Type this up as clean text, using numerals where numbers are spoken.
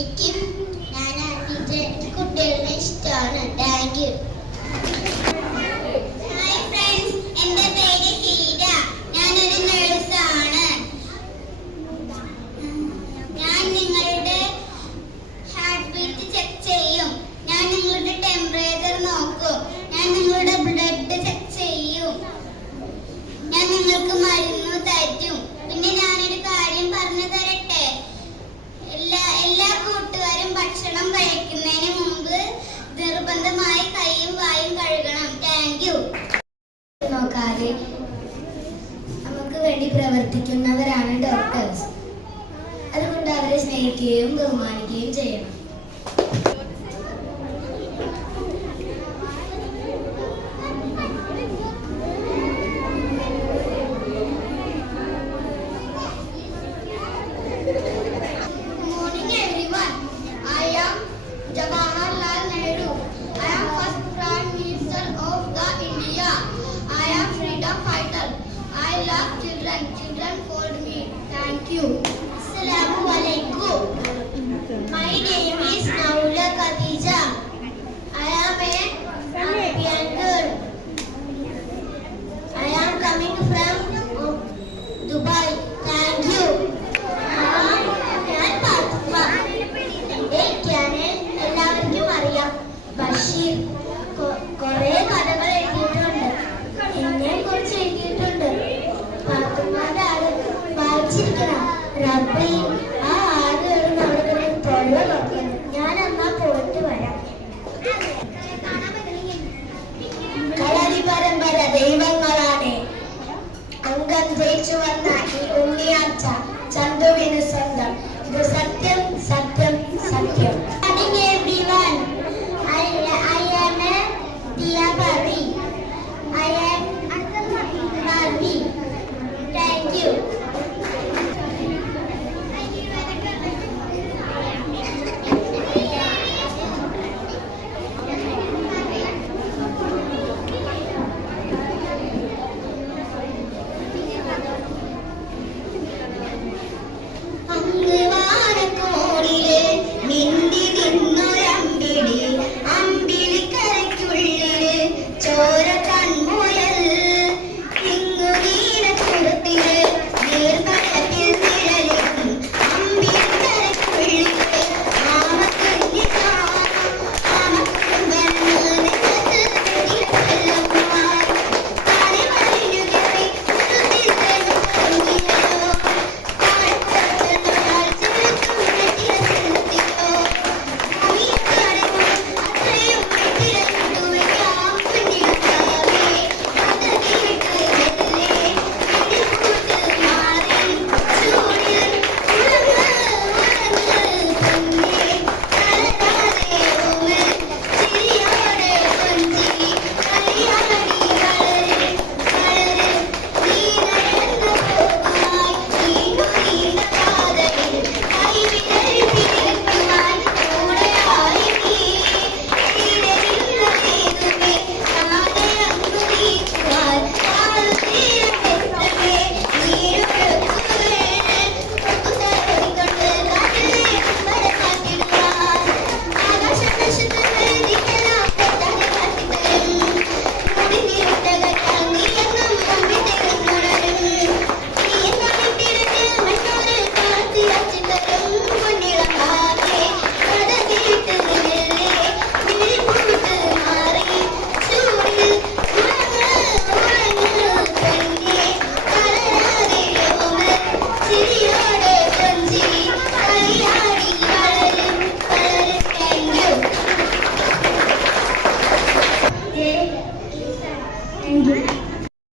എനിക്കും കുട്ടികളെ ഇഷ്ടമാണ്. Thank you. ഹായ് ഫ്രണ്ട്സ്, എൻ്റെ പേര് ഹീര. ഞാനൊരു നഴ്സാണ്. ഞാൻ നിങ്ങളുടെ ഹാർട്ട് ബീറ്റ് ചെക്ക് ചെയ്യും. ഞാൻ നിങ്ങളുടെ ടെമ്പറേച്ചർ നോക്കും. ഞാൻ നിങ്ങളുടെ ബ്ലഡ് ചെക്ക് ചെയ്യും. ഞാൻ നിങ്ങൾക്ക് മരുന്ന് തരും. പിന്നെ ഞാനൊരു കാര്യം പറഞ്ഞു തരട്ടെ. എല്ലാ കൂട്ടുകാരും ഭക്ഷണം കഴിക്കുന്നതിന് മുമ്പ് നിർബന്ധമായി കൈയും വായും കഴുകണം. Thank you. നോക്കാതെ നമുക്ക് വേണ്ടി പ്രവർത്തിക്കുന്നവരാണ് ഡോക്ടേഴ്സ്. അതുകൊണ്ട് അവരെ സ്നേഹിക്കുകയും ബഹുമാനിക്കുകയും ചെയ്യണം. Jawaharlal Nehru. I am first Prime Minister of the India. I am freedom fighter. I love children. Children called me. Thank you. Assalamu alaikum. My name is Naula Khadija. I am a Arabian girl. I am coming from Dubai. Thank you. ഞാൻ പാത്തുമ്മ. എൻ്റെ channel എല്ലാവർക്കും അറിയാം. ബഷീർ കുറെ കഥകൾ എഴുതിയിട്ടുണ്ട്. എന്നെ കുറിച്ച് എഴുതിയിട്ടുണ്ട്. പാത്തുമ്മാന്റെ ആട് വായിച്ചിരിക്കണം. റബ്ബി ആ ആടുകളും അവിടെ തൊള്ള നോക്കുന്നു. ഞാൻ എന്നാ പോയിട്ട് വരാം. കളരി പരമ്പര ദൈവങ്ങളാണ്. അംഗം ജയിച്ചു വന്ന ഈ ഉണ്ണിയാഴ്ച